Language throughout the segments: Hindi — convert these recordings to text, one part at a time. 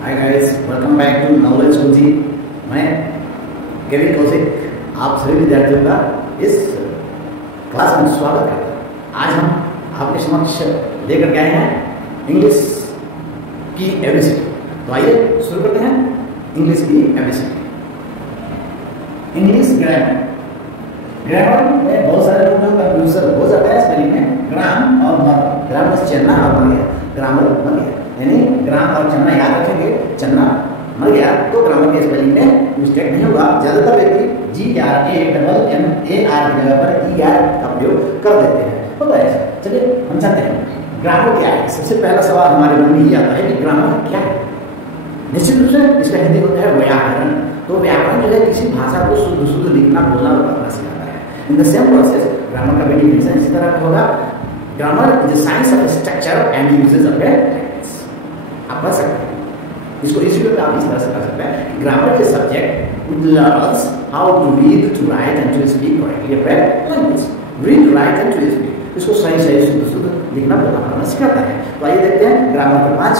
Hi guys, welcome back to knowledge Kunji. मैं केविन कौशिक आप सभी विद्यार्थियों का इस क्लास में स्वागत करता हूँ। आज हम आपके समक्ष लेकर के आए हैं इंग्लिश की एबीसीडी। तो आइए शुरू करते हैं इंग्लिश की एबीसीडी। English grammar. ग्रामर में बहुत सारे लोगों का कंफ्यूजन हो जाता है स्पेलिंग में ग्राम और मर। ग्राम से चन्ना और मर गया, ग्रामर बन गया। यानी ग्राम और चन्ना याद रखेंगे, चन्ना मर गया तो ग्रामर के स्पेलिंग में मिस्टेक नहीं होगा। ज्यादातर व्यक्ति GRAMAR की जगह पर ER का प्रयोग कर देते हैं। होता है ऐसा। चलिए हम जानते हैं ग्रामर क्या है। सबसे पहला सवाल हमारे मन में ये आता है कि ग्रामर क्या है। निश्चित रूप से इसका हिंदी होता है व्याकरण। तो व्याकरण जो है किसी भाषा को शुद्ध शुद्ध लिखना, बोलना और पढ़ना सिखाता है। In the same process grammar का डेफिनेशन इसी तरह का होगा। Grammar is the science of structure and usage of techniques. आप पढ़ सकते हैं इसको, इसी में आप इस तरह से कर सकते हैं। ग्रामर के subject learns how to read, to write and to speak correctly a language. Read, write and to speak, इसको सही सही शुद्ध शुद्ध लिखना, बोलना, पढ़ना सिखाता है। तो आइए देखते हैं ग्रामर के 5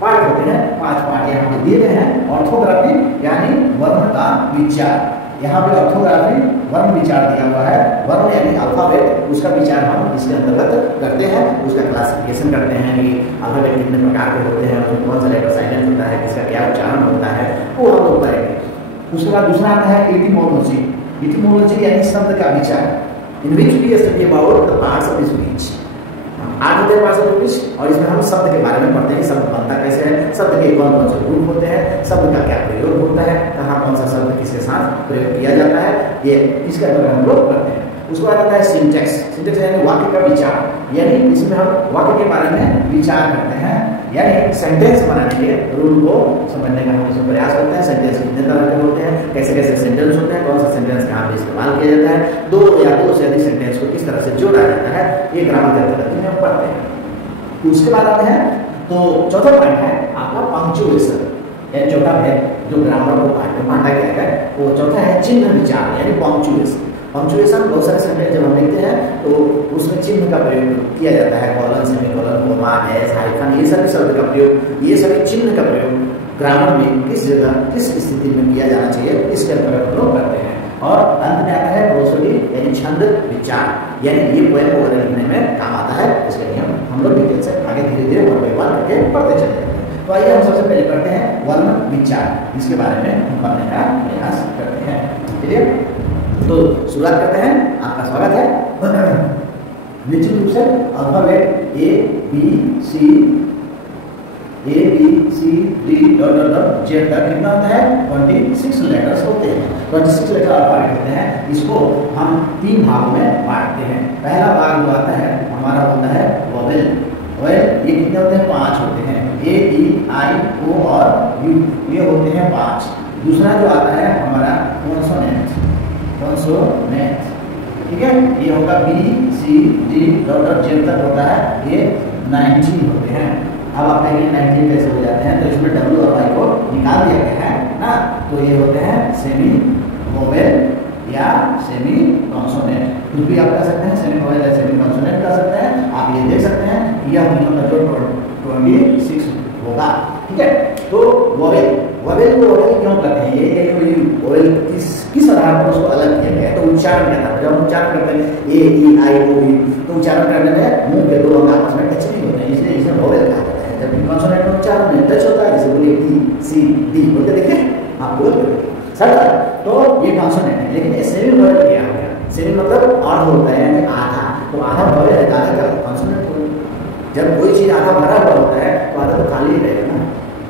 पार्ट होते हैं। 5 पार्ट यहाँ पे दिए गए हैं। ऑर्थोग्राफी यानी वर्ण का विचार। यहाँ पे ऑर्थोग्राफी वर्ण विचार दिया हुआ है। वर्ण यानी अल्फाबेट, उसका विचार हम इसके अंतर्गत करते हैं। उसका क्लासिफिकेशन करते हैं कि अल्फाबेट कितने प्रकार के होते हैं, उसमें कौन सा लेटर साइलेंट होता है, किसका क्या उच्चारण होता है, वो हम लोग करेंगे। उसके बाद दूसरा आता है एटिमोलॉजी। एटिमोलॉजी यानी शब्द का विचार। In which we study about the parts of speech. 8 होते हैं पार्ट्स ऑफ स्पीच और इसमें हम शब्द के बारे में पढ़ते हैं। शब्द बनता कैसे है, शब्द के कौन कौन से रूप होते हैं, शब्द का क्या प्रयोग होता है, कहाँ कौन सा शब्द किसके साथ प्रयोग किया जाता है, ये इसका हम लोग पढ़ते हैं। उसके बाद आता है सिंटेक्स। सिंटेक्स यानी वाक्य का विचार। यानी इसमें हम वाक्य के बारे में विचार करते हैं, यानी सेंटेंस बनाने के रूल को समझने का हम इसमें प्रयास करते हैं। सेंटेंस कितने तरह के होते हैं, कैसे कैसे सेंटेंस होते हैं, कौन सा सेंटेंस कहाँ पे इस्तेमाल किया जाता है, दो या दो से अधिक सेंटेंस को किस तरह से जोड़ा जाता है, ये ग्रामर के अंतर्गत हम पढ़ते हैं। उसके बाद आते हैं तो चौथा पॉइंट है आपका पंक्चुएशन। यह चौथा है जो ग्रामर को बांटा गया है। वो चौथा है चिन्ह विचार यानी पंक्चुएशन। पंक्चुएशन बहुत सारे सेंटेंस जब हम लिखते हैं तो उसमें चिन्ह का प्रयोग किया जाता है। Colon, semicolon, comma, dash, hyphen, ये सभी शब्द का प्रयोग, ये सभी चिन्ह का प्रयोग ग्रामर में किस जगह किस स्थिति में किया जाना चाहिए, इसके अंतर्गत हम लोग करते हैं। और अंत में आता है प्रोसोडी यानी छंद विचार, यानी ये पोएम वगैरह लिखने में काम आता है। इसके लिए हम लोग डिटेल से आगे धीरे धीरे वन बाय वन करके पढ़ते चले जाते हैं। तो आइए हम सबसे पहले करते हैं वर्ण विचार। इसके बारे में हम पढ़ने का प्रयास करते हैं। चलिए तो शुरुआत करते हैं। आपका स्वागत है। निश्चित रूप से alphabet A B C D Z तक कितना होता है 26 लेटर्स होते हैं। 26 लेटर अल्फाबेट होते हैं। इसको हम 3 भागों में बांटते हैं। पहला भाग जो आता है हमारा होता है वोवेल। वोवेल ये कितने होते हैं 5 होते हैं। A E I O और U ये होते हैं 5। दूसरा जो आता है हमारा कॉन्सोनेंट, ठीक है, ये होगा B C D Z तक होता है। ये 19 होते हैं। अब आप कहेंगे 19 कैसे हो जाते हैं, तो इसमें W और Y को निकाल दिया गया है ना। तो ये होते हैं सेमी वोवेल या सेमी कॉन्सोनेंट। कुछ भी आप कर सकते हैं, सेमी वोवेल या सेमी कॉन्सोनेंट कर सकते हैं। आप ये देख सकते हैं यह हम लोग का जो 26 होगा, ठीक है। तो वोवेल को वोवेल क्यों कहते हैं, ये वोवेल किस आधार पर उसको अलग किया गया है, तो उच्चारण के आधार पर। जब उच्चारण करते हैं A E I O U तो उच्चारण करने में मुंह के दो अंग आपस में टच नहीं होते हैं, इसलिए इसे वोवेल कहा जाता है। जबकि कॉन्सोनेंट में उच्चारण में टच होता है, जैसे बोलिए T C D बोलते देखिए आप बोल सर। तो ये कॉन्सोनेंट है। लेकिन सेमी वोवेल क्या हो गया, सेमी मतलब अर्ध होता है यानी आधा। तो आधा वोवेल है, आधा का कॉन्सोनेंट हो। जब कोई चीज आधा भरा हुआ होता है तो आधा तो खाली रहेगा ना,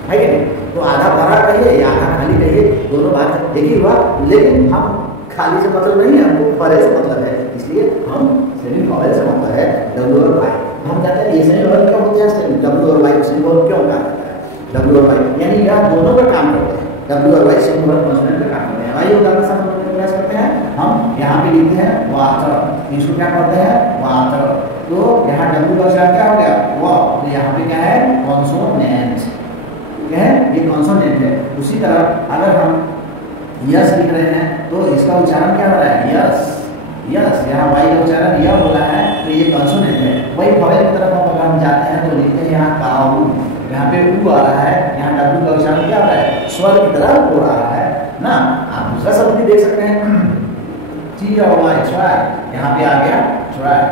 है कि नहीं। तो आधा भरा कहिए या आधा खाली कहिए, दोनों बात एक ही हुआ। लेकिन हम खाली से मतलब नहीं है, हमको भरे से मतलब है, इसलिए हम सेमी वोवेल से मतलब है W और Y। हम कहते हैं ये सेमी वोवेल क्यों होते हैं, W और Y सेमी वोवेल क्यों कहा जाता है, W और Y यानी यह दोनों का काम करते हैं। W और Y सेमी वोवेल कॉन्सोनेंट का काम करते हैं। आइए उदाहरण से हम प्रयास करते हैं। हम यहाँ पे लिखते हैं वाटर, इसको क्या करते हैं वाटर। तो यहाँ W का उच्चारण क्या हो गया व, तो यहाँ पे क्या है कॉन्सोनेंट, क्या है ये कॉन्सोनेंट है। उसी तरह अगर हम यस लिख रहे हैं तो इसका उच्चारण क्या हो रहा है यस, यस। यहाँ वाई का उच्चारण यह हो रहा है तो ये कॉन्सोनेंट है। वही वोवेल की तरफ अगर हम जाते हैं तो लिखते हैं यहाँ काऊ, यहाँ पे ऊ आ रहा है, यहाँ W का उच्चारण स्वर की तरह हो रहा है ना। आप दूसरा शब्द भी देख सकते हैं, टी और वाई, ट्राई, यहाँ पे आ गया ट्राई,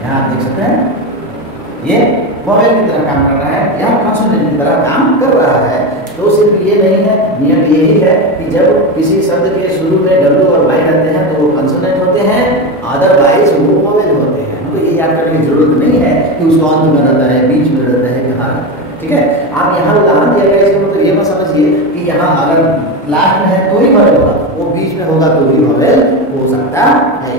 यहाँ आप देख सकते हैं ये वॉवेल की तरह काम कर रहा है या कॉन्सोनेंट की तरह काम कर रहा है। तो सिर्फ ये नहीं है, नियम यही है कि जब किसी शब्द के शुरू में डब्ल्यू और वाई रहते हैं तो वो कॉन्सोनेंट होते हैं, अदरवाइज वो वॉवेल होते हैं। तो ये याद करने की जरूरत नहीं है कि उसको अंत में रहता है, बीच में रहता है, कहाँ, ठीक है। आप यहाँ उदाहरण दिया गया, इसका मतलब ये मत समझिए कि यहाँ अगर लास्ट में है तो ही वॉवेल होगा, वो बीच में होगा तो ही वॉवेल हो सकता है।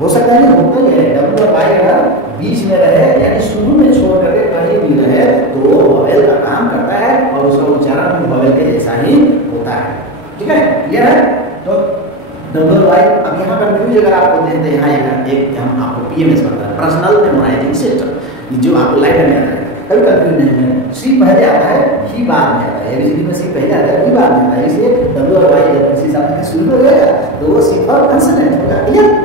हो सकता है नहीं, होता ही है। डब्ल्यू और वाई अगर बीच में रहे यानी शुरू में छोड़ करके कहीं भी रहे तो वो वॉवेल का काम करता है और उसका उच्चारण भी वॉवेल के जैसा ही होता है, ठीक है। क्लियर है? तो डब्ल्यू और वाई, अब यहाँ पर कंफ्यूज अगर आप होते हैं तो यहाँ एक हम आपको पीएमएस करता है, पर्सनल मेमोराइजिंग सिस्टम, जो आपको लाइट में आता है। कभी कंफ्यूज नहीं है, सी पहले आता है, ही बाद में आता है, एबीसीडी में सी पहले आता है, ही बाद में आता है। इसलिए डब्ल्यू और वाई जब किसी शब्द के शुरू में रहेगा तो वो सी और कंसोनेंट होगा। क्लियर?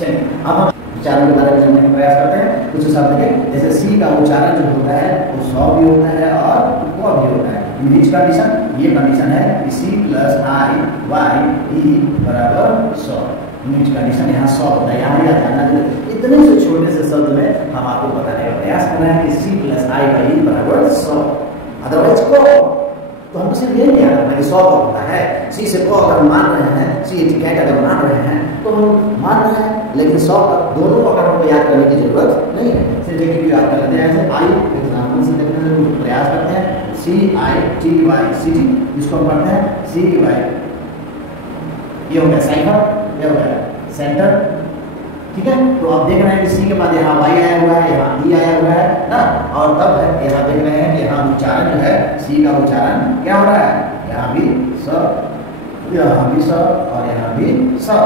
चलिए अब हम उच्चारण के बारे में जानने का प्रयास करते हैं। कुछ शब्द के जैसे सी का उच्चारण जो होता है वो सौ भी होता है और व भी होता है। इन कंडीशन, ये कंडीशन है कि सी प्लस आई वाई ई बराबर 100। इन कंडीशन यहाँ 100 होता है। यहाँ याद रखना, इतने से छोटे से शब्द में हम आपको बताने का प्रयास कर रहे हैं कि सी प्लस आई वाई ई बराबर 100। अदरवाइज को तो हम सिर्फ ये नहीं आता कि 100 होता है। सी से को अगर मान रहे हैं, सी कैट अगर मान रहे हैं तो हम मान रहे हैं, लेकिन 100 दोनों अगर हमको याद करने की जरूरत नहीं है। सिर्फ एक भी याद कर लेते हैं। ऐसे आई एग्जाम्पल से देखने का प्रयास करते हैं। C I T Y C T, इसको हम पढ़ते हैं सी वाई, ये हो गया साइफर, ये हो गया सेंटर, ठीक है। तो आप देख रहे हैं कि सी के बाद यहाँ वाई आया हुआ है, यहाँ ई आया हुआ है ना, और तब है यहाँ देख रहे हैं कि यहाँ उच्चारण जो है सी का उच्चारण क्या हो रहा है, यहाँ भी स, यहाँ भी स और यहाँ भी स।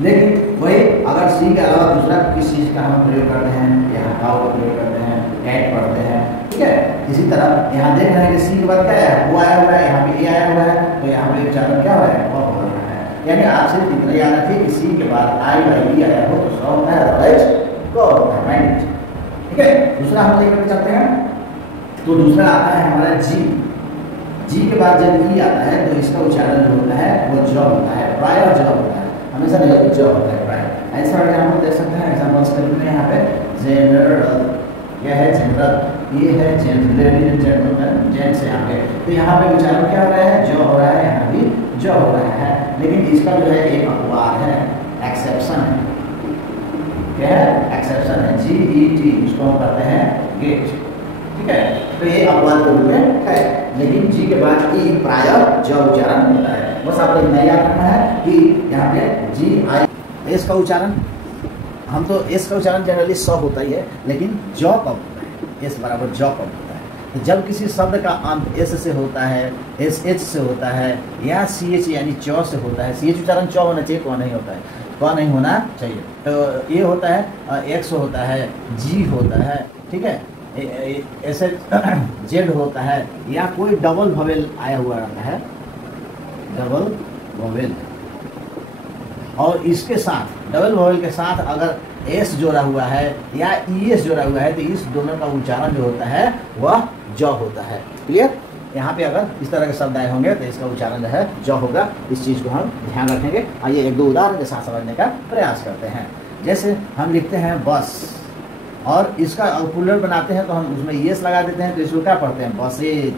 लेकिन वही अगर सी के अलावा दूसरा किस चीज़ का हम प्रयोग करते हैं, यहाँ काउ का प्रयोग करते हैं, कैट पढ़ते हैं, ठीक है। इसी तरह यहाँ देख रहे हैं कि सी के बाद क्या है, वो आया हुआ है, यहाँ पे ए आया हुआ है, तो यहाँ पे उच्चारण क्या हो रहा है, वो हो रहा है। यानी आप सिर्फ इतना याद रखिए कि सी के बाद आई वाई ई आया हो तो 100 होता है, अदरवाइज को होता है, राइट, ठीक है। दूसरा हम लेकर चलते हैं, तो दूसरा आता है हमारा जी। जी के बाद जब ई आता है तो इसका उच्चारण जो होता है वो ज होता है, प्राय और ज होता है, हमेशा नहीं ज होता है प्राय। ऐसा एग्जाम्पल देख सकते हैं, एग्जाम्पल्स के लिए यहाँ पे जनरल, यह है जनरल, ये है जेंटलमैन, जेंटलमैन जेंट्स यहाँ पे, तो यहाँ पे उच्चारण क्या हो रहा है, जो हो रहा है, यहाँ भी जो हो रहा है। लेकिन इसका जो है एक अपवाद है, एक्सेप्शन है। क्या है? एक्सेप्शन है, जी ई टी, इसको हम कहते हैं गेट, ठीक है। तो ये अपवाद के रूप में है, लेकिन जी के बाद ई प्रायः ज उच्चारण होता है। बस आपको इतना याद रखना है कि यहाँ पे जी आई एस का उच्चारण, हम तो एस का उच्चारण जनरली 100 होता ही है, लेकिन ज कब होता है, एस बराबर ज कब होता है, तो जब किसी शब्द का अंत एस से होता है, एस एच से होता है, या सी एच यानी च से होता है। सी एच उच्चारण च होना चाहिए, क नहीं होता है, क नहीं होना चाहिए। तो ये होता है, एक्स होता है, जी होता है, ठीक है, ऐसे जेड होता है, या कोई डबल वोवेल आया हुआ रहता है, डबल वोवेल, और इसके साथ डबल वोवेल के साथ अगर एस जोड़ा हुआ है या ई एस जोड़ा हुआ है तो इस दोनों का उच्चारण जो होता है वह ज होता है। क्लियर? यहाँ पे अगर इस तरह के शब्द आए होंगे तो इसका उच्चारण जो है ज होगा। इस चीज़ को हम ध्यान रखेंगे। आइए एक दो उदाहरण के साथ समझने का प्रयास करते हैं। जैसे हम लिखते हैं बस, और इसका प्लूरल बनाते हैं तो हम उसमें एस लगा देते हैं, तो इसको क्या पढ़ते हैं, बसेज,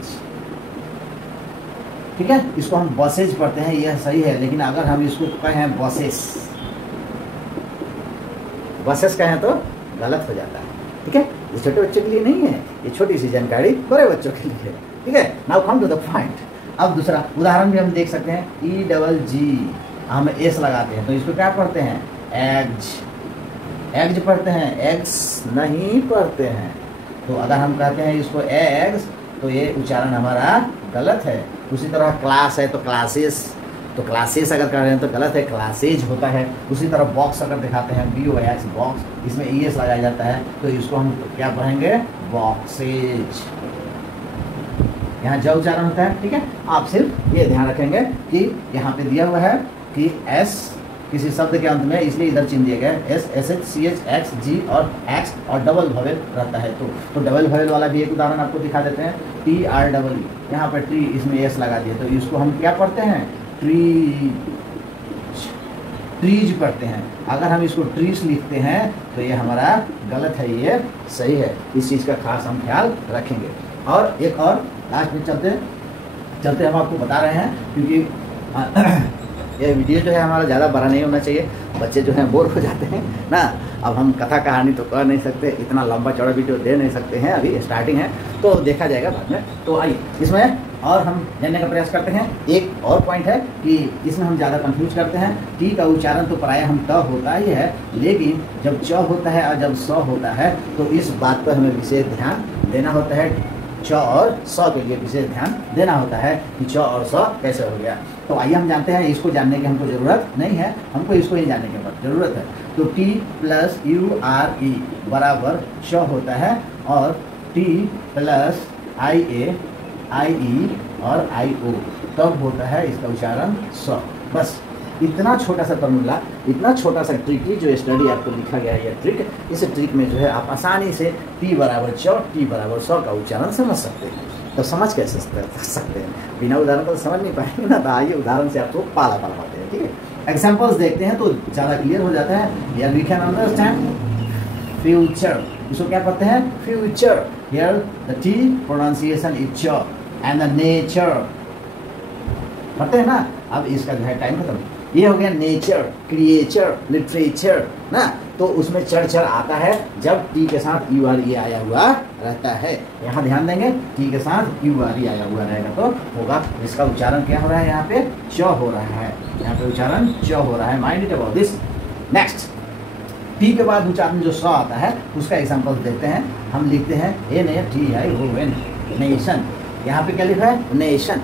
ठीक है। इसको हम बसेज पढ़ते हैं, यह सही है। लेकिन अगर हम इसको कहें बसेस, बसेस कहें तो गलत हो जाता है, ठीक है। ये छोटे बच्चों के लिए नहीं है, ये छोटी सी जानकारी बड़े बच्चों के लिए, ठीक है। Now come to the point. अब दूसरा उदाहरण भी हम देख सकते हैं, ई डबल जी, हम एस लगाते हैं तो इसको क्या पढ़ते हैं, एग्ज, एग्ज पढ़ते हैं, एग्स नहीं पढ़ते हैं। तो अगर हम कहते हैं इसको एग्स तो ये उच्चारण हमारा गलत है। उसी तरह क्लास है तो क्लासेस, तो क्लासेस अगर कर रहे हैं तो गलत है, क्लासेज होता है। उसी तरह बॉक्स अगर दिखाते हैं, बी ओ एक्स बॉक्स, इसमें ई एस लगाया जाता है तो इसको हम क्या पढ़ेंगे, बॉक्सेज, यहाँ ज उच्चारण होता है, ठीक है। आप सिर्फ ये ध्यान रखेंगे कि यहाँ पे दिया हुआ है कि एस किसी शब्द के अंत में, इसलिए इधर चिन्ह दिए गए S, S H, C H, X, G और एक्स और डबल वोवेल रहता है। तो डबल वोवेल वाला भी एक उदाहरण आपको दिखा देते हैं। टी आर डबल ई, यहाँ पर ट्री, इसमें एस लगा दिए, तो इसको हम क्या पढ़ते हैं? ट्रीज पढ़ते हैं। अगर हम इसको ट्रीज लिखते हैं तो ये हमारा गलत है, ये सही है। इस चीज़ का खास हम ख्याल रखेंगे। और एक और लास्ट में चलते हम आपको बता रहे हैं, क्योंकि ये वीडियो जो है हमारा ज़्यादा बड़ा नहीं होना चाहिए, बच्चे जो हैं बोर हो जाते हैं ना। अब हम कथा कहानी तो कर नहीं सकते, इतना लंबा चौड़ा वीडियो दे नहीं सकते हैं, अभी स्टार्टिंग है तो देखा जाएगा बाद में। तो आइए इसमें और हम जानने का प्रयास करते हैं। एक और पॉइंट है कि इसमें हम ज़्यादा कंफ्यूज करते हैं। टी का उच्चारण तो प्रायः हम ट होता ही है, लेकिन जब च होता है और जब स होता है तो इस बात पर हमें विशेष ध्यान देना होता है। च और स के लिए विशेष ध्यान देना होता है कि च और स कैसे हो गया। तो आइए हम जानते हैं। इसको जानने की हमको ज़रूरत नहीं है, हमको इसको ही जानने की ज़रूरत है। तो T plus you R E बराबर च होता है, और टी प्लस आई ए, आई ई और आई ओ तब होता है इसका उच्चारण स। बस इतना छोटा सा फॉर्मूला, इतना छोटा सा ट्रिक की जो स्टडी आपको लिखा गया है, यह ट्रिक, इस ट्रिक में जो है आप आसानी से टी बराबर च, टी बराबर स का उच्चारण समझ सकते हैं। तो समझ कैसे सकते हैं? बिना उदाहरण को तो समझ नहीं पाएंगे ना, तो आइए उदाहरण से आपको पाला पाते हैं। ठीक है, एग्जाम्पल्स देखते हैं तो ज़्यादा क्लियर हो जाता है। या वी कैन अंडरस्टैंड फ्यूचर, इसको क्या पढ़ते हैं? Future. Here the T pronunciation is च एंड द नेचर, पढ़ते हैं ना। अब इसका जो है टाइम खत्म। ये हो गया नेचर, क्रिएचर, लिटरेचर ना। तो उसमें चढ़ आता है जब टी के साथ यू आर ई आया हुआ रहता है। यहाँ ध्यान देंगे, टी के साथ यू आर ई आया हुआ रहेगा तो होगा इसका उच्चारण क्या हो रहा है? यहाँ पे च हो रहा है, यहाँ पे उच्चारण च हो रहा है। Mind it about this. Next, T के बाद उच्चारण जो स आता है उसका एग्जाम्पल देखते हैं। हम लिखते हैं N A T I O N, nation. यहाँ पे क्या लिखा है? नेशन।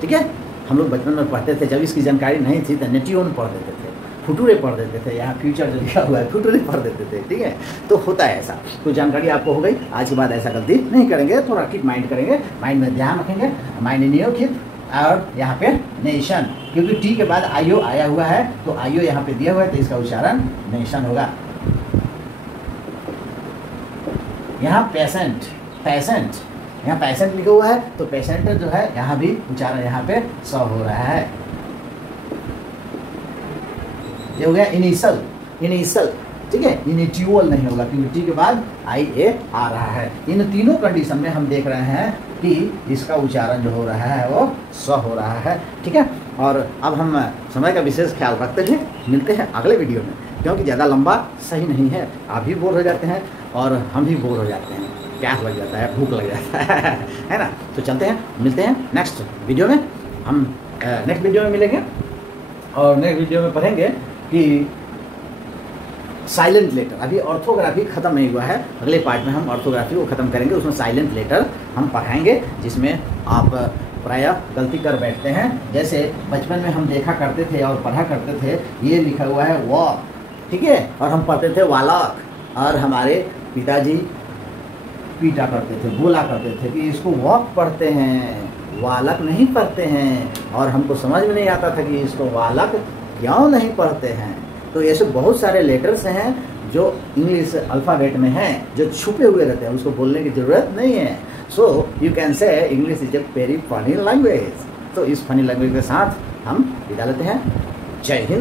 ठीक है, हम लोग बचपन में पढ़ते थे, जब इसकी जानकारी नहीं थी तो नेटियोन पढ़ देते थे, फुटूरे पढ़ देते थे। यहाँ फ्यूचर जो लिखा हुआ है फुटूरे पढ़ देते थे। ठीक है, तो होता है ऐसा। तो जानकारी आपको हो गई, आज के बाद ऐसा गलती नहीं करेंगे, थोड़ा कीप माइंड करेंगे, माइंड में ध्यान रखेंगे, माइंड इन योर कीप। और यहाँ पे नेशन, क्योंकि टी के बाद आईओ आया हुआ है तो आईओ यहाँ पे दिया हुआ है तो इसका उच्चारण नेशन होगा। यहाँ पेशेंट, पेशेंट, यहाँ पेशेंट लिखा हुआ है तो पेशेंट जो है यहाँ भी उच्चारण यहाँ पे स हो रहा है। ये हो गया इनिशियल, इनिशियल। ठीक है, इनिटिवल नहीं होगा क्योंकि टी के बाद आई ए आ रहा है। इन तीनों कंडीशन में हम देख रहे हैं कि इसका उच्चारण जो हो रहा है वो स हो रहा है। ठीक है, और अब हम समय का विशेष ख्याल रखते हुए मिलते हैं अगले वीडियो में, क्योंकि ज़्यादा लंबा सही नहीं है। आप भी बोर हो जाते हैं और हम भी बोर हो जाते हैं, प्यास लग जाता है, भूख लग जाता है ना। तो चलते हैं, मिलते हैं नेक्स्ट वीडियो में। हम नेक्स्ट वीडियो में मिलेंगे और नेक्स्ट वीडियो में पढ़ेंगे कि साइलेंट लेटर। अभी ऑर्थोग्राफी खत्म नहीं हुआ है, अगले पार्ट में हम ऑर्थोग्राफी को खत्म करेंगे, उसमें साइलेंट लेटर हम पढ़ाएंगे, जिसमें आप प्रायः गलती कर बैठते हैं। जैसे बचपन में हम देखा करते थे और पढ़ा करते थे, ये लिखा हुआ है वॉक, ठीक है, और हम पढ़ते थे वालक, और हमारे पिताजी पीटा करते थे, बोला करते थे कि इसको वॉक पढ़ते हैं, वालक नहीं पढ़ते हैं, और हमको समझ में नहीं आता था कि इसको वालक क्यों नहीं पढ़ते हैं। तो ऐसे बहुत सारे लेटर्स हैं जो इंग्लिश अल्फ़ाबेट में हैं, जो छुपे हुए रहते हैं, उसको बोलने की ज़रूरत नहीं है। So you can say English is a very funny language. तो इस फनी लैंग्वेज के साथ हम विदा लेते हैं। जय हिंद।